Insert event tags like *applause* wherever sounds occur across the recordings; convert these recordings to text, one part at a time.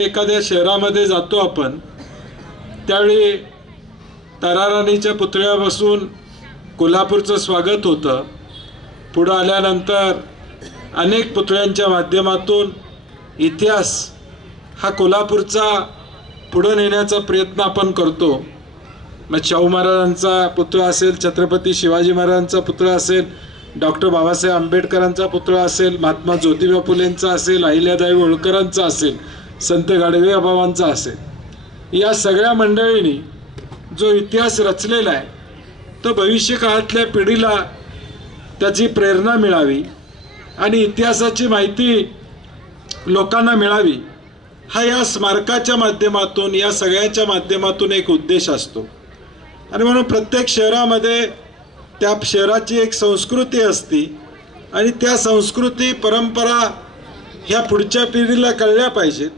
एखाद्या शहरामध्ये जातो आपण त्यावेळी ताराराणीच्या पुतळ्यापासून कोल्हापूरचं स्वागत होतं. पुढं आल्यानंतर अनेक पुतळ्यांच्या माध्यमातून इतिहास हा कोल्हापूरचा पुढं नेण्याचा प्रयत्न आपण करतो. मग शाहू महाराजांचा पुतळा असेल छत्रपती शिवाजी महाराजांचा पुतळा असेल डॉक्टर बाबासाहेब आंबेडकरांचा पुतळा असेल महात्मा ज्योतिबा फुलेंचा असेल अहिल्यादाई होळकरांचा असेल संत गाडवे अबाबांचा असेल. या सगळ्या मंडळींनी जो इतिहास रचलेला आहे तो भविष्यकाळातल्या पिढीला त्याची प्रेरणा मिळावी आणि इतिहासाची माहिती लोकांना मिळावी हा या स्मारकाच्या माध्यमातून या सगळ्याच्या माध्यमातून एक उद्देश असतो. आणि म्हणून प्रत्येक शहरामध्ये त्या शहराची एक संस्कृती असते आणि त्या संस्कृती परंपरा ह्या पुढच्या पिढीला कळल्या पाहिजेत.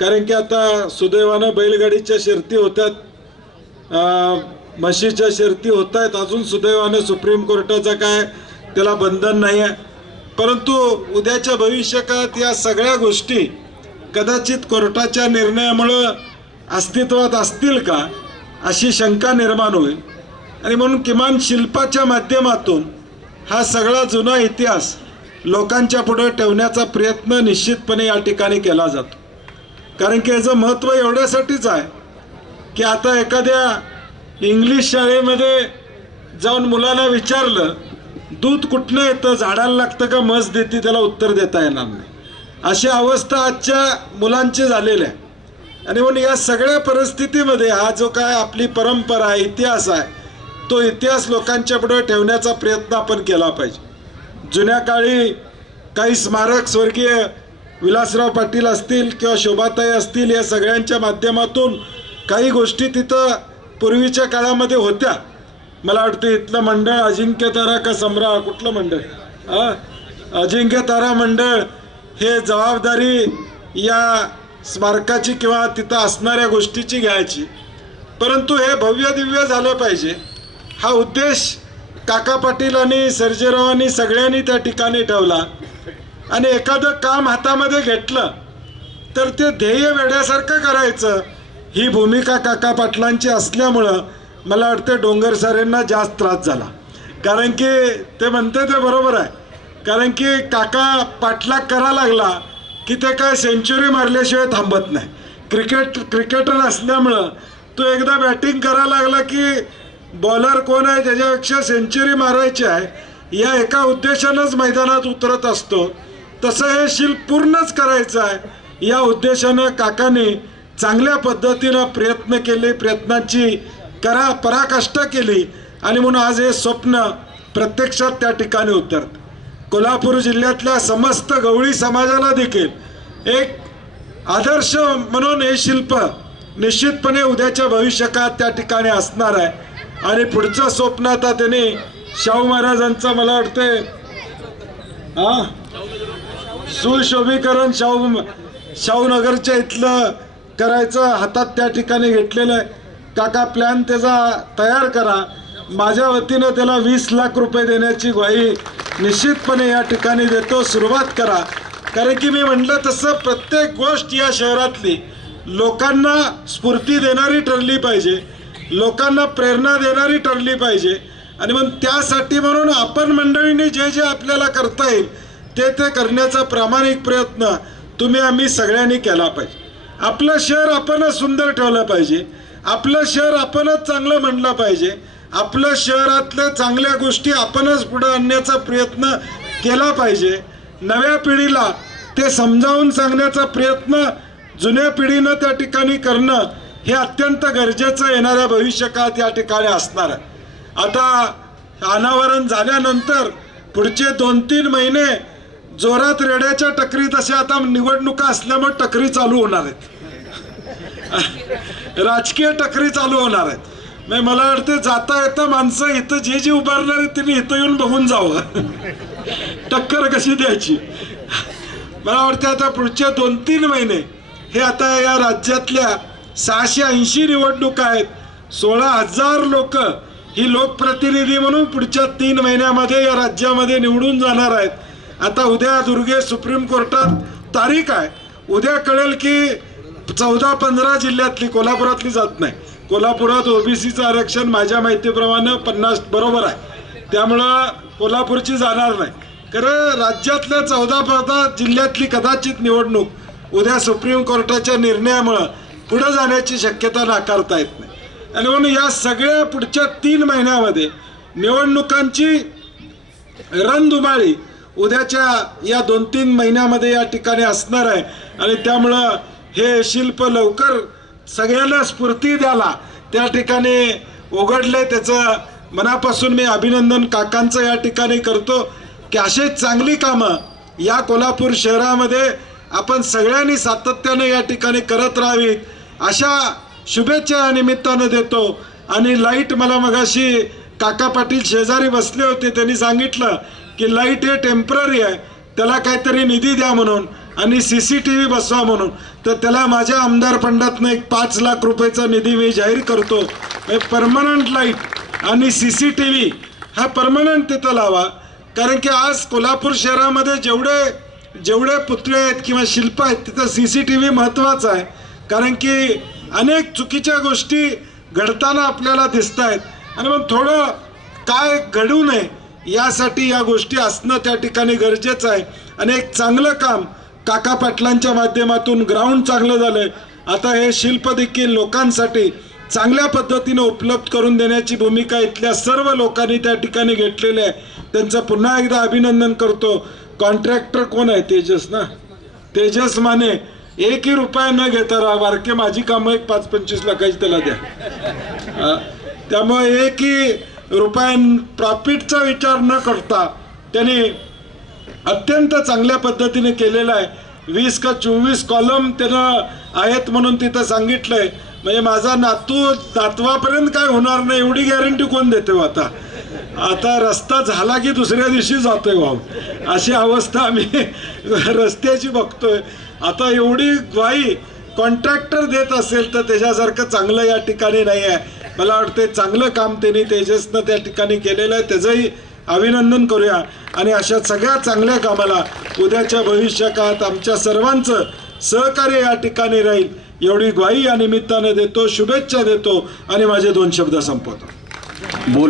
कारण की आता सुदैवानं बैलगाडीच्या शर्ती होतात म्हशीच्या शर्ती होत आहेत अजून सुदैवानं सुप्रीम कोर्टाचं काय त्याला बंधन नाही आहे परंतु उद्याच्या भविष्यकाळात या सगळ्या गोष्टी कदाचित कोर्टाच्या निर्णयामुळं अस्तित्वात असतील का अशी शंका निर्माण होईल. आणि म्हणून किमान शिल्पाच्या माध्यमातून हा सगळा जुना इतिहास लोकांच्या पुढं ठेवण्याचा प्रयत्न निश्चितपणे या ठिकाणी केला जातो. कारण की याचं महत्त्व एवढ्यासाठीच आहे की आता एखाद्या इंग्लिश शाळेमध्ये जाऊन मुलाला विचारलं दूध कुठनं येतं? झाडाला लागतं का? मस देते? त्याला उत्तर देता येणार नाही. अशी अवस्था आजच्या मुलांची झालेली आहे. आणि म्हणून या सगळ्या परिस्थितीमध्ये हा जो काय आपली परंपरा आहे इतिहास आहे तो इतिहास लोकांच्या पुढे ठेवण्याचा प्रयत्न आपण केला पाहिजे. जुन्या काळी काही स्मारक स्वर्गीय विलासराव पाटील असतील किंवा शोभाताई असतील या सगळ्यांच्या माध्यमातून काही गोष्टी तिथं पूर्वीच्या काळामध्ये होत्या. मला वाटतं इथलं मंडळ अजिंक्य तारा का सम्रा कुठलं मंडळ? हा? अजिंक्य तारा मंडळ हे जबाबदारी या स्मारकाची किंवा तिथं असणाऱ्या गोष्टीची घ्यायची. परंतु हे भव्य दिव्य झालं पाहिजे. हा उद्देश काका पाटील आणि सर्जेरावांनी सगळ्यांनी त्या ठिकाणी ठेवला. आणि एखादं काम हातामध्ये घेतलं तर ते ध्येय वेड्यासारखं करायचं. ही भूमिका काका पाटलांची असल्यामुळं मला वाटतं डोंगर सारेंना जास्त त्रास झाला. कारण की ते म्हणते ते बरोबर आहे. कारण की काका पाठलाग करा लागला की ते काय सेंचुरी मारल्याशिवाय थांबत नाही. क्रिकेट क्रिकेटर असल्यामुळं तो एकदा बॅटिंग करा लागला की बॉलर कोण आहे त्याच्यापेक्षा सेंचुरी मारायची आहे. या एका उद्देशानंच मैदानात उतरत असतो. तसं हे शिल्प पूर्णच करायचं आहे. या उद्देशानं काकाने चांगल्या पद्धतीनं प्रयत्न केले प्रयत्नांची करा पराकाष्ट केली आणि म्हणून आज हे स्वप्न प्रत्यक्षात त्या ठिकाणी उतरत. कोल्हापूर जिल्ह्यातल्या समस्त गवळी समाजाला देखील एक आदर्श म्हणून हे शिल्प निश्चितपणे उद्याच्या भविष्यकाळात त्या ठिकाणी असणार आहे. आणि पुढचं स्वप्न आता त्याने शाहू महाराजांचं मला वाटतंय हां? सुशोभीकरण शाहू शाहूनगरच्या इथलं करायचं हातात त्या ठिकाणी घेतलेलं आहे. काका प्लॅन त्याचा तयार करा. माझ्या वतीनं त्याला वीस लाख रुपये देण्याची ग्वाही निश्चितपणे या ठिकाणी देतो. सुरुवात करा. कारण की मी म्हटलं तसं प्रत्येक गोष्ट या शहरातली. लोकांना स्फूर्ती देणारी ठरली पाहिजे. लोकांना प्रेरणा देणारी ठरली पाहिजे. आणि मग त्यासाठी म्हणून आपण मंडळींनी जे जे आपल्याला करता येईल ते ते करण्याचा प्रामाणिक प्रयत्न तुम्ही आम्ही सगळ्यांनी केला पाहिजे. आपलं शहर आपणच सुंदर ठेवलं पाहिजे. आपलं शहर आपणच चांगलं म्हणलं पाहिजे. आपलं शहरातल्या चांगल्या गोष्टी आपणच पुढं आणण्याचा प्रयत्न केला पाहिजे. नव्या पिढीला ते समजावून सांगण्याचा प्रयत्न जुन्या पिढीनं त्या ठिकाणी करणं हे अत्यंत गरजेचं येणाऱ्या भविष्यकाळात या ठिकाणी असणार आहे. आता अनावरण झाल्यानंतर पुढचे दोन तीन महिने जोरात रेड्याच्या टकरीत अशा आता निवडणुका असल्यामुळे टकरी चालू होणार आहेत. राजकीय टकरी चालू होणार आहेत. म्हणजे मला वाटतं जाता येता माणसं इथं जे जे उभारणार आहेत तिने इथं येऊन बघून जावं. टक्कर कशी द्यायची? मला वाटतं आता पुढच्या दोन तीन महिने हे आता या राज्यातल्या सहाशे ऐंशी निवडणुका आहेत. सोळा हजार लोक ही लोकप्रतिनिधी म्हणून पुढच्या तीन महिन्यामध्ये या राज्यामध्ये निवडून जाणार आहेत. आता उद्या दुर्गे सुप्रीम कोर्टात तारीख आहे. उद्या कळेल की चौदा पंधरा जिल्ह्यातली कोल्हापुरातली जात नाही. कोल्हापुरात ओबीसीचं आरक्षण माझ्या माहितीप्रमाणे पन्नास बरोबर आहे. त्यामुळं कोल्हापूरची जाणार नाही. खरं राज्यातल्या चौदा पंधरा जिल्ह्यातली कदाचित निवडणूक उद्या सुप्रीम कोर्टाच्या निर्णयामुळं पुढं जाण्याची शक्यता नाकारता येत नाही. आणि म्हणून या सगळ्या पुढच्या तीन महिन्यामध्ये निवडणुकांची रणधुमाळी उद्याच्या या दोन तीन महिन्यामध्ये या ठिकाणी असणार आहे. आणि त्यामुळं हे शिल्प लवकर सगळ्यांना स्फूर्ती द्याला त्या ठिकाणी उघडले त्याचं मनापासून मी अभिनंदन काकांचं या ठिकाणी करतो. की असे चांगली कामं या कोल्हापूर शहरामध्ये आपण सगळ्यांनी सातत्यानं या ठिकाणी करत राहावीत अशा शुभेच्छा निमित्तानं देतो. आणि लाइट मला मगाशी काका पाटील शेजारी बसले होते त्यांनी सांगितलं की लाइट हे टेंपररी आहे. त्याला काहीतरी निधी द्या म्हणून आणि सी सी टी व्ही बसवा म्हणून. तर त्याला माझ्या आमदार फंडातनं एक पाच लाख रुपयाचा निधी मी जाहीर करतो. परमनंट लाइट आणि सी सी टी व्ही हा परमनंट तिथं लावा. कारण की आज कोल्हापूर शहरामध्ये जेवढे जेवढे पुतळे आहेत किंवा शिल्प आहेत तिथं सी सी टी व्ही महत्त्वाचं आहे. कारण की अनेक चुकीच्या गोष्टी घडताना आपल्याला दिसत आहेत आणि मग थोडं काय घडू नये यासाठी या गोष्टी असणं त्या ठिकाणी गरजेचं आहे. आणि एक चांगलं काम काका पाटलांच्या माध्यमातून ग्राउंड चांगलं झालं आहे आता हे शिल्प देखील लोकांसाठी चांगल्या पद्धतीने उपलब्ध करून देण्याची भूमिका इथल्या सर्व लोकांनी त्या ठिकाणी घेतलेली आहे. त्यांचं पुन्हा एकदा अभिनंदन करतो. कॉन्ट्रॅक्टर कोण आहे? तेजस ना? तेजस माने एकही रुपया न घेता राहा बारके माझी कामं एक पाच पंचवीस लाखाची त्याला द्या. त्यामुळे एकही रुपयां प्रॉफिटचा विचार न करता त्यांनी अत्यंत चांगल्या पद्धतीने केलेलं आहे. वीस का चोवीस कॉलम त्यानं आहेत म्हणून तिथं सांगितलंय. म्हणजे माझा नातू नातवापर्यंत काय होणार नाही एवढी गॅरंटी कोण देते हो आता? आता रस्ता झाला की दुसऱ्या दिवशी जातोय भाऊ. अशी अवस्था आम्ही *laughs* रस्त्याची बघतोय. आता एवढी ग्वाही कॉन्ट्रॅक्टर देत असेल तर त्याच्यासारखं चांगलं या ठिकाणी नाही आहे. मला वाटते चांगलं काम त्यांनी तेजसनं त्या ठिकाणी केलेलं आहे. त्याचंही अभिनंदन करूया. आणि अशा सगळ्या चांगल्या कामाला उद्याच्या भविष्यकाळात आमच्या सर्वांचं सहकार्य या ठिकाणी राहील. एवढी ग्वाही या निमित्तानं देतो शुभेच्छा देतो आणि माझे दोन शब्द संपवतो. बोले